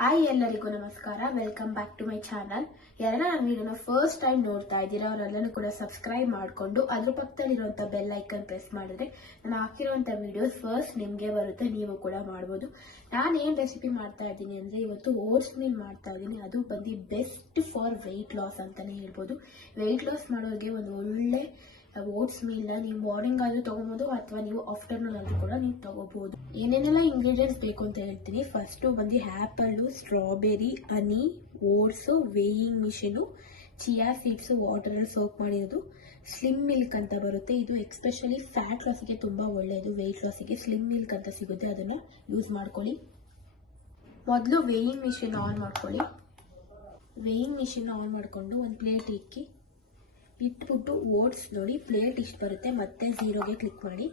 Hi ಎಲ್ಲರಿಗೂ ನಮಸ್ಕಾರ. Welcome back to my channel. ಯಾರನ್ನ ನನ್ನ ವಿಡಿಯೋನ ಫಸ್ಟ್ ಟೈಮ್ ನೋಡ್ತಾ ಇದ್ದೀರಾ ಅವರೆಲ್ಲರೂ ಕೂಡ ಸಬ್ಸ್ಕ್ರೈಬ್ ಮಾಡಿಕೊಂಡು ಅದ್ರ ಪಕ್ಕದಲ್ಲಿರುವಂಥ ಬೆಲ್ ಐಕನ್ ಪ್ರೆಸ್ ಮಾಡಿದ್ರೆ ನಾನು ಹಾಕಿರುವಂಥ ವಿಡಿಯೋಸ್ ಫಸ್ಟ್ ನಿಮಗೆ ಬರುತ್ತೆ, ನೀವು ಕೂಡ ಮಾಡ್ಬೋದು. ನಾನು ಏನು ರೆಸಿಪಿ ಮಾಡ್ತಾ ಇದ್ದೀನಿ ಅಂದರೆ ಇವತ್ತು ಓಟ್ಸ್ ಮೀಲ್ ಮಾಡ್ತಾ ಇದ್ದೀನಿ. ಅದು ಬಂದು ಬೆಸ್ಟ್ ಫಾರ್ ವೆಯ್ಟ್ ಲಾಸ್ ಅಂತಲೇ ಹೇಳ್ಬೋದು. ವೆಯ್ಟ್ ಲಾಸ್ ಮಾಡೋರಿಗೆ ಒಂದು ಒಳ್ಳೆ ಓಟ್ಸ್ ಮೀಲ್ನ ನೀವು ಮಾರ್ನಿಂಗ್ ಆದ್ರೂ ತಗೋಬಹುದು ಅಥವಾ ನೀವು ಆಫ್ಟರ್ನೂನ್ ಆದ್ರೂ ಕೂಡ ನೀವು ತಗೋಬಹುದು. ಏನೇನೆಲ್ಲ ಇಂಗ್ರೀಡಿಯೆಂಟ್ಸ್ ಬೇಕು ಅಂತ ಹೇಳ್ತೀನಿ. ಫಸ್ಟ್ ಬಂದು apple, strawberry, honey, oats, weighing machine, chia seeds, water soak ಮಾಡಿರೋದು, ಸ್ಲಿಮ್ ಮಿಲ್ಕ್ ಅಂತ ಬರುತ್ತೆ. ಇದು ಎಕ್ಸ್ಪೆಷಲಿ ಫ್ಯಾಟ್ ಲಾಸಿಗೆ ತುಂಬಾ ಒಳ್ಳೆಯದು. ವೆಯ್ಟ್ ಲಾಸಿಗೆ ಸ್ಲಿಮ್ ಮಿಲ್ಕ್ ಅಂತ ಸಿಗುತ್ತೆ, ಅದನ್ನ ಯೂಸ್ ಮಾಡ್ಕೊಳ್ಳಿ. ಮೊದಲು ವೇಯಿಂಗ್ ಮಿಷಿನ್ ಆನ್ ಮಾಡ್ಕೊಳ್ಳಿ. ವೇಯಿಂಗ್ ಮಿಷಿನ್ ಆನ್ ಮಾಡಿಕೊಂಡು ಒಂದು ಪ್ಲೇಟ್ ಇಟ್ಬಿಟ್ಟು ಓಟ್ಸ್ ನೋಡಿ ಪ್ಲೇಟ್ ಇಷ್ಟು ಬರುತ್ತೆ. ಮತ್ತೆ ಝೀರೋಗೆ ಕ್ಲಿಕ್ ಮಾಡಿ.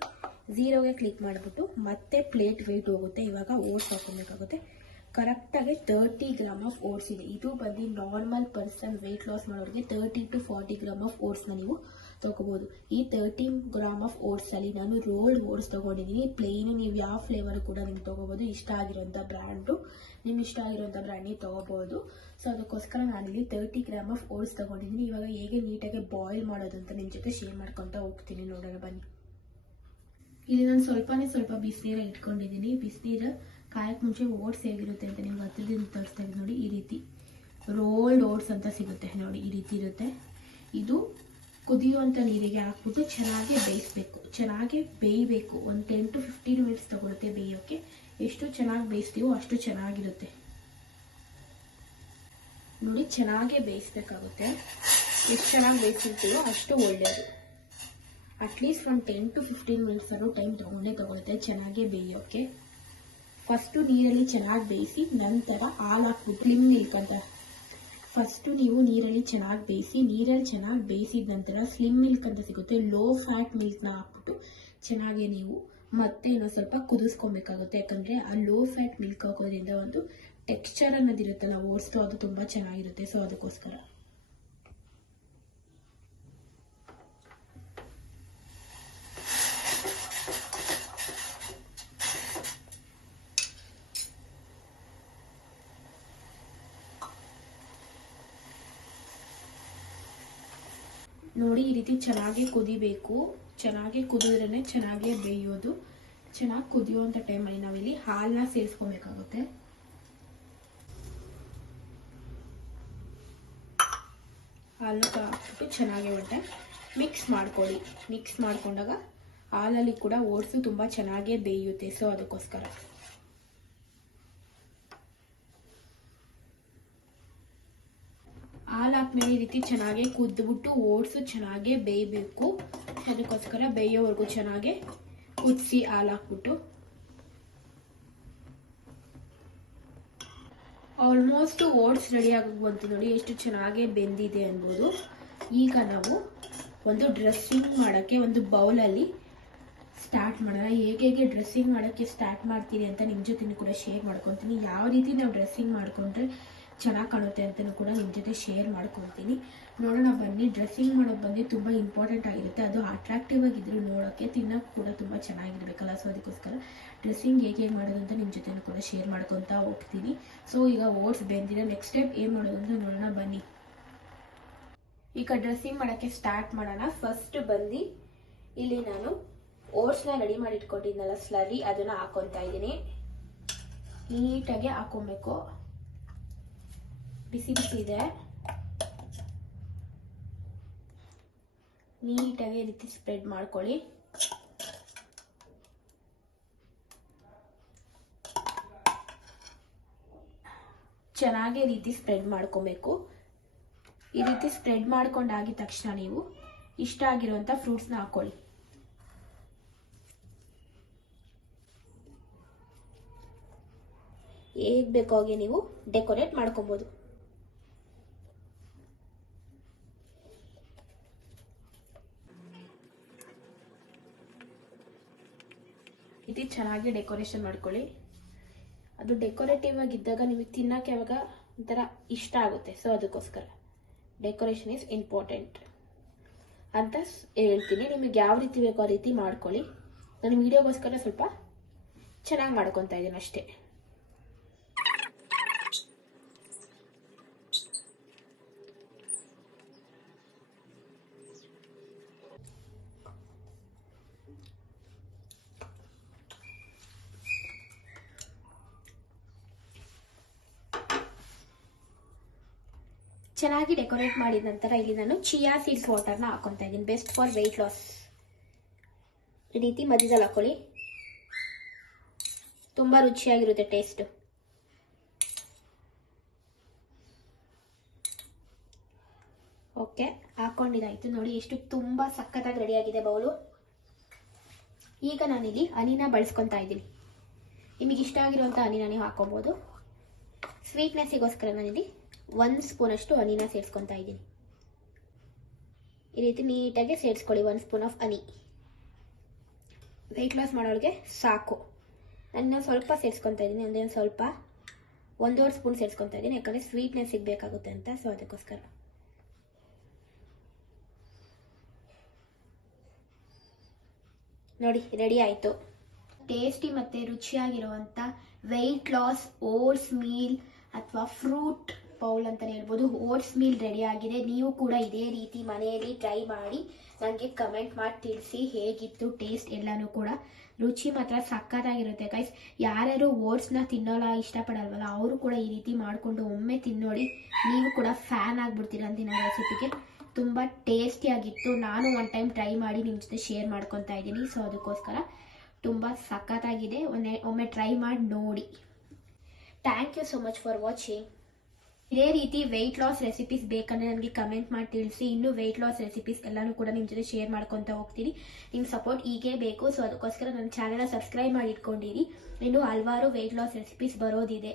ಝೀರೋಗೆ ಕ್ಲಿಕ್ ಮಾಡಿಬಿಟ್ಟು ಮತ್ತೆ ಪ್ಲೇಟ್ ವೆಯ್ಟ್ ಹೋಗುತ್ತೆ. ಇವಾಗ ಓಟ್ಸ್ ಹಾಕೊಬೇಕಾಗುತ್ತೆ. ಕರೆಕ್ಟಾಗಿ 30 ಗ್ರಾಮ್ ಆಫ್ ಓಟ್ಸ್ ಇದೆ. ಇದು ಬಂದು ನಾರ್ಮಲ್ ಪರ್ಸನ್ ವೆಯ್ಟ್ ಲಾಸ್ ಮಾಡೋರಿಗೆ 30 to 40 ಗ್ರಾಮ್ ಆಫ್ ಓಟ್ಸ್ನ ನೀವು ತಗೋಬಹುದು. ಈ 30 ಗ್ರಾಮ್ ಆಫ್ ಓಟ್ಸ್ ಅಲ್ಲಿ ನಾನು ರೋಲ್ಡ್ ಓಟ್ಸ್ ತಗೊಂಡಿದ್ದೀನಿ. ಪ್ಲೇನ್ ನೀವು ಯಾವ ಫ್ಲೇವರ್ ಕೂಡ ನೀವು ತಗೋಬಹುದು. ಇಷ್ಟ ಆಗಿರೋಂಥ ಬ್ರ್ಯಾಂಡು, ನಿಮ್ಗೆ ಇಷ್ಟ ಆಗಿರೋಂಥ ಬ್ರ್ಯಾಂಡ್ ನೀವು ತಗೋಬಹುದು. ಸೊ ಅದಕ್ಕೋಸ್ಕರ ನಾನಿಲ್ಲಿ 30 ಗ್ರಾಮ್ ಆಫ್ ಓಟ್ಸ್ ತಗೊಂಡಿದ್ದೀನಿ. ಇವಾಗ ಹೇಗೆ ನೀಟಾಗಿ ಬಾಯ್ಲ್ ಮಾಡೋದು ಅಂತ ನಿಮ್ಮ ಜೊತೆ ಶೇರ್ ಮಾಡ್ಕೊತಾ ಹೋಗ್ತೀನಿ, ನೋಡೋಣ ಬನ್ನಿ. ಇಲ್ಲಿ ನಾನು ಸ್ವಲ್ಪ ಬಿಸಿನೀರ ಇಟ್ಕೊಂಡಿದ್ದೀನಿ. ಬಿಸಿನೀರು ಕಾಯಕ್ಕೆ ಮುಂಚೆ ಓಟ್ಸ್ ಹೇಗಿರುತ್ತೆ ಅಂತ ನಿಮ್ಗೆ ಹತ್ರದಿಂದ ತೋರಿಸ್ತಾ ಇದ್ದೀನಿ ನೋಡಿ. ಈ ರೀತಿ ರೋಲ್ಡ್ ಓಟ್ಸ್ ಅಂತ ಸಿಗುತ್ತೆ ನೋಡಿ, ಈ ರೀತಿ ಇರುತ್ತೆ. ಇದು ಕುದಿಯುವಂಥ ನೀರಿಗೆ ಹಾಕ್ಬಿಟ್ಟು ಚೆನ್ನಾಗಿ ಬೇಯಿಸ್ಬೇಕು. ಚೆನ್ನಾಗಿ ಬೇಯಬೇಕು. ಒಂದು 10 to 15 ಮಿನಿಟ್ಸ್ ತಗೊಳುತ್ತೆ ಬೇಯೋಕ್ಕೆ. ಎಷ್ಟು ಚೆನ್ನಾಗಿ ಬೇಯಿಸ್ತೀವೋ ಅಷ್ಟು ಚೆನ್ನಾಗಿರುತ್ತೆ ನೋಡಿ. ಚೆನ್ನಾಗಿ ಬೇಯಿಸ್ಬೇಕಾಗುತ್ತೆ. ಎಷ್ಟು ಚೆನ್ನಾಗಿ ಬೇಯಿಸಿರ್ತೀವೋ ಅಷ್ಟು ಒಳ್ಳೆಯದು. ಅಟ್ಲೀಸ್ಟ್ ಒಂದು 10 to 15 ಮಿನಿಟ್ಸ್ ಆದರೂ ಟೈಮ್ ತಗೊಳುತ್ತೆ ಚೆನ್ನಾಗಿ ಬೇಯೋಕ್ಕೆ. ಫಸ್ಟು ನೀರಲ್ಲಿ ಚೆನ್ನಾಗಿ ಬೇಯಿಸಿ ನಂತರ ಹಾಲು ಹಾಕ್ಬಿಟ್ಟು ಸ್ಲಿಮ್ ಮಿಲ್ಕ್ ಅಂತ ಫಸ್ಟು ನೀವು ನೀರಲ್ಲಿ ಚೆನ್ನಾಗಿ ಬೇಯಿಸಿ. ನೀರಲ್ಲಿ ಚೆನ್ನಾಗಿ ಬೇಯಿಸಿದ ನಂತರ ಸ್ಲಿಮ್ ಮಿಲ್ಕ್ ಅಂತ ಸಿಗುತ್ತೆ, ಲೋ ಫ್ಯಾಟ್ ಮಿಲ್ಕ್ನ ಹಾಕ್ಬಿಟ್ಟು ಚೆನ್ನಾಗಿ ನೀವು ಮತ್ತೆ ಇನ್ನೊಂದು ಸ್ವಲ್ಪ ಕುದಿಸ್ಕೊಬೇಕಾಗುತ್ತೆ. ಯಾಕಂದರೆ ಆ ಲೋ ಫ್ಯಾಟ್ ಮಿಲ್ಕ್ ಹಾಕೋದ್ರಿಂದ ಒಂದು ಟೆಕ್ಸ್ಚರ್ ಅನ್ನೋದಿರುತ್ತಲ್ಲ ಓಟ್ಸ್ದು, ಅದು ತುಂಬ ಚೆನ್ನಾಗಿರುತ್ತೆ. ಸೊ ಅದಕ್ಕೋಸ್ಕರ ನೋಡಿ ಈ ರೀತಿ ಚೆನ್ನಾಗಿ ಕುದಿಬೇಕು. ಚೆನ್ನಾಗಿ ಕುದಿದ್ರೇ ಚೆನ್ನಾಗಿ ಬೇಯೋದು. ಚೆನ್ನಾಗಿ ಕುದಿಯುವಂಥ ಟೈಮಲ್ಲಿ ನಾವಿಲ್ಲಿ ಹಾಲನ್ನ ಸೇರಿಸ್ಕೊಬೇಕಾಗುತ್ತೆ. ಹಾಲನ್ನ ಹಾಕ್ಬಿಟ್ಟು ಚೆನ್ನಾಗಿ ಒಟ್ಟೆ ಮಿಕ್ಸ್ ಮಾಡ್ಕೊಳ್ಳಿ. ಮಿಕ್ಸ್ ಮಾಡ್ಕೊಂಡಾಗ ಹಾಲಲ್ಲಿ ಕೂಡ ಓಟ್ಸು ತುಂಬ ಚೆನ್ನಾಗೇ ಬೇಯುತ್ತೆ. ಸೊ ಅದಕ್ಕೋಸ್ಕರ ಹಾಲು ಹಾಕ್ಮೇಲೆ ಈ ರೀತಿ ಚೆನ್ನಾಗಿ ಕುದ್ಬಿಟ್ಟು ಓಟ್ಸು ಚೆನ್ನಾಗೇ ಬೇಯಬೇಕು. ಅದಕ್ಕೋಸ್ಕರ ಬೇಯೋವರೆಗೂ ಚೆನ್ನಾಗಿ ಕುದಿಸಿ ಹಾಲು ಹಾಕ್ಬಿಟ್ಟು ಆಲ್ಮೋಸ್ಟ್ ಓಟ್ಸ್ ರೆಡಿ ಆಗುವಂತ ನೋಡಿ ಎಷ್ಟು ಚೆನ್ನಾಗಿ ಬೆಂದಿದೆ ಅನ್ಬೋದು. ಈಗ ನಾವು ಒಂದು ಡ್ರೆಸ್ಸಿಂಗ್ ಮಾಡೋಕ್ಕೆ ಒಂದು ಬೌಲಲ್ಲಿ ಸ್ಟಾರ್ಟ್ ಮಾಡೋಣ. ಹೇಗೆ ಡ್ರೆಸ್ಸಿಂಗ್ ಮಾಡೋಕ್ಕೆ ಸ್ಟಾರ್ಟ್ ಮಾಡ್ತೀನಿ ಅಂತ ನಿಮ್ಮ ಜೊತೆ ಕೂಡ ಶೇರ್ ಮಾಡ್ಕೊತೀನಿ. ಯಾವ ರೀತಿ ನಾವು ಡ್ರೆಸ್ಸಿಂಗ್ ಮಾಡ್ಕೊಂಡ್ರೆ ಚೆನ್ನಾಗಿ ಕಾಣುತ್ತೆ ಅಂತಲೂ ಕೂಡ ನಿಮ್ಮ ಜೊತೆ ಶೇರ್ ಮಾಡ್ಕೊತೀನಿ. ನೋಡೋಣ ಬನ್ನಿ. ಡ್ರೆಸ್ಸಿಂಗ್ ಮಾಡೋದು ಬಂದು ತುಂಬ ಇಂಪಾರ್ಟೆಂಟ್ ಆಗಿರುತ್ತೆ. ಅದು ಅಟ್ರಾಕ್ಟಿವ್ ಆಗಿದ್ರು ನೋಡೋಕ್ಕೆ, ತಿನ್ನೋಕ್ಕೆ ಕೂಡ ತುಂಬ ಚೆನ್ನಾಗಿರ್ಬೇಕಲ್ಲ. ಸೊ ಅದಕ್ಕೋಸ್ಕರ ಡ್ರೆಸ್ಸಿಂಗ್ ಹೇಗೆ ಮಾಡೋದು ಅಂತ ನಿಮ್ಮ ಜೊತೆ ಕೂಡ ಶೇರ್ ಮಾಡ್ಕೊತಾ ಹೋಗ್ತೀನಿ. ಸೊ ಈಗ ಓಟ್ಸ್ ಬೆಂದಿದೆ. ನೆಕ್ಸ್ಟ್ ಸ್ಟೆಪ್ ಏನು ಮಾಡೋದು ಅಂತ ನೋಡೋಣ ಬನ್ನಿ. ಈಗ ಡ್ರೆಸ್ಸಿಂಗ್ ಮಾಡೋಕ್ಕೆ ಸ್ಟಾರ್ಟ್ ಮಾಡೋಣ. ಫಸ್ಟ್ ಬಂದು ಇಲ್ಲಿ ನಾನು ಓಟ್ಸ್ನ ರೆಡಿ ಮಾಡಿ ಇಟ್ಕೊಂಡಿದ್ನಲ್ಲ ಸ್ಲರಿ, ಅದನ್ನು ಹಾಕೊತಾ ಇದ್ದೀನಿ. ನೀಟಾಗಿ ಹಾಕೊಬೇಕು. ಬಿಸಿ ಇದೆ. ನೀಟಾಗಿ ಈ ರೀತಿ ಸ್ಪ್ರೆಡ್ ಮಾಡ್ಕೊಳ್ಳಿ. ಚೆನ್ನಾಗಿ ಈ ರೀತಿ ಸ್ಪ್ರೆಡ್ ಮಾಡ್ಕೊಬೇಕು. ಈ ರೀತಿ ಸ್ಪ್ರೆಡ್ ಮಾಡ್ಕೊಂಡಾಗಿದ ತಕ್ಷಣ ನೀವು ಇಷ್ಟ ಆಗಿರುವಂತ ಫ್ರೂಟ್ಸ್ನ ಹಾಕೊಳ್ಳಿ. ಹೇಗೆ ಬೇಕೋ ಹಾಗೆ ನೀವು ಡೆಕೋರೇಟ್ ಮಾಡ್ಕೊಬಹುದು. ಇದು ಚೆನ್ನಾಗಿ ಡೆಕೋರೇಷನ್ ಮಾಡ್ಕೊಳ್ಳಿ. ಅದು ಡೆಕೋರೇಟಿವ್ ಆಗಿದ್ದಾಗ ನಿಮಗೆ ತಿನ್ನಕ್ಕೆ ಯಾವಾಗ ಒಂಥರ ಇಷ್ಟ ಆಗುತ್ತೆ. ಸೊ ಅದಕ್ಕೋಸ್ಕರ ಡೆಕೋರೇಷನ್ ಇಸ್ ಇಂಪಾರ್ಟೆಂಟ್ ಅಂತ ಹೇಳ್ತೀನಿ. ನಿಮಗೆ ಯಾವ ರೀತಿ ಬೇಕೋ ಆ ರೀತಿ ಮಾಡ್ಕೊಳ್ಳಿ. ನಾನು ವಿಡಿಯೋಗೋಸ್ಕರ ಸ್ವಲ್ಪ ಚೆನ್ನಾಗಿ ಮಾಡ್ಕೊತಾ ಇದ್ದೀನಿ ಅಷ್ಟೇ. ಚೆನ್ನಾಗಿ ಡೆಕೋರೇಟ್ ಮಾಡಿದ ನಂತರ ಇಲ್ಲಿ ನಾನು ಚಿಯಾ ಸೀಡ್ಸ್ ವಾಟರ್ನ ಹಾಕೊತಾ ಇದ್ದೀನಿ. Best for weight loss. ಈ ರೀತಿ ಮಧ್ಯದಲ್ಲಿ ಹಾಕೊಳ್ಳಿ, ತುಂಬ ರುಚಿಯಾಗಿರುತ್ತೆ ಟೇಸ್ಟು. ಓಕೆ, ಹಾಕೊಂಡಿದ್ದಾಯ್ತು. ನೋಡಿ ಎಷ್ಟು ತುಂಬ ಸಖತ್ತಾಗಿ ರೆಡಿಯಾಗಿದೆ ಬೌಲು. ಈಗ ನಾನಿಲ್ಲಿ ಹನಿನ ಬಳಸ್ಕೊತಾ ಇದ್ದೀನಿ. ನಿಮಗೆ ಇಷ್ಟ ಆಗಿರುವಂಥ ಹನಿನ ನೀವು ಹಾಕೊಬೋದು. ಸ್ವೀಟ್ನೆಸ್ಸಿಗೋಸ್ಕರ ನಾನಿಲ್ಲಿ 1 ಸ್ಪೂನಷ್ಟು ಹನಿನ ಸೇರಿಸ್ಕೊತಾ ಇದ್ದೀನಿ. ಈ ರೀತಿ ನೀಟಾಗಿ ಸೇರಿಸ್ಕೊಳ್ಳಿ. 1 spoon of honey weight loss ಮಾಡೋರಿಗೆ ಸಾಕು. ನಾನು ಸ್ವಲ್ಪ ಸೇರಿಸ್ಕೊತಾ ಇದ್ದೀನಿ, ಅಂದರೆ ಸ್ವಲ್ಪ 1.5 ಸ್ಪೂನ್ ಸೇರಿಸ್ಕೊತಾ ಇದ್ದೀನಿ, ಯಾಕಂದರೆ ಸ್ವೀಟ್ನೆಸ್ ಸಿಗಬೇಕಾಗುತ್ತೆ ಅಂತ. ಸೊ ಅದಕ್ಕೋಸ್ಕರ ನೋಡಿ ರೆಡಿ ಆಯಿತು. ಟೇಸ್ಟಿ ಮತ್ತು ರುಚಿಯಾಗಿರುವಂಥ ವೆಯ್ಟ್ ಲಾಸ್ ಓಟ್ಸ್ ಮೀಲ್ ಅಥವಾ ಫ್ರೂಟ್ ಬೌಲ್ ಅಂತಲೇ ಹೇಳ್ಬೋದು. ಓಟ್ಸ್ ಮೀಲ್ ರೆಡಿ ಆಗಿದೆ. ನೀವು ಕೂಡ ಇದೇ ರೀತಿ ಮನೆಯಲ್ಲಿ ಟ್ರೈ ಮಾಡಿ ನನಗೆ ಕಮೆಂಟ್ ಮಾಡಿ ತಿಳಿಸಿ ಹೇಗಿತ್ತು ಟೇಸ್ಟ್ ಎಲ್ಲನೂ ಕೂಡ. ರುಚಿ ಮಾತ್ರ ಸಕ್ಕತ್ತಾಗಿರುತ್ತೆ ಗೈಸ್. ಯಾರ್ಯಾರು ಓಟ್ಸ್ನ ತಿನ್ನೋಲ್ಲ ಇಷ್ಟಪಡಲ್ವಲ್ಲ ಅವರು ಕೂಡ ಈ ರೀತಿ ಮಾಡಿಕೊಂಡು ಒಮ್ಮೆ ತಿನ್ನೋಡಿ, ನೀವು ಕೂಡ ಫ್ಯಾನ್ ಆಗಿಬಿಡ್ತೀರ ಅಂದಿನ ರೆಸಿಪಿಗೆ. ತುಂಬ ಟೇಸ್ಟಿಯಾಗಿತ್ತು. ನಾನು ಒನ್ ಟೈಮ್ ಟ್ರೈ ಮಾಡಿ ನಿಮ್ಮ ಜೊತೆ ಶೇರ್ ಮಾಡ್ಕೊತಾ ಇದ್ದೀನಿ. ಸೊ ಅದಕ್ಕೋಸ್ಕರ ತುಂಬ ಸಖತ್ತಾಗಿದೆ. ಒಮ್ಮೆ ಟ್ರೈ ಮಾಡಿ ನೋಡಿ. Thank you so much for watching. ಇದೇ ರೀತಿ ವೆಯ್ಟ್ ಲಾಸ್ ರೆಸಿಪೀಸ್ ಬೇಕಂದರೆ ನನಗೆ ಕಮೆಂಟ್ ಮಾಡಿ ತಿಳಿಸಿ. ಇನ್ನೂ ವೆಯ್ಟ್ ಲಾಸ್ ರೆಸಿಪೀಸ್ ಎಲ್ಲನೂ ಕೂಡ ನಿಮ್ಮ ಜೊತೆ ಶೇರ್ ಮಾಡ್ಕೊತಾ ಹೋಗ್ತೀನಿ. ನಿಮ್ಮ ಸಪೋರ್ಟ್ ಹೀಗೇ ಬೇಕು. ಸೊ ಅದಕ್ಕೋಸ್ಕರ ನನ್ನ ಚಾನೆಲ್ನ ಸಬ್ಸ್ಕ್ರೈಬ್ ಮಾಡಿ ಇಟ್ಕೊಂಡಿರಿ. ಇನ್ನು ಹಲವಾರು ವೆಯ್ಟ್ ಲಾಸ್ ರೆಸಿಪೀಸ್ ಬರೋದಿದೆ.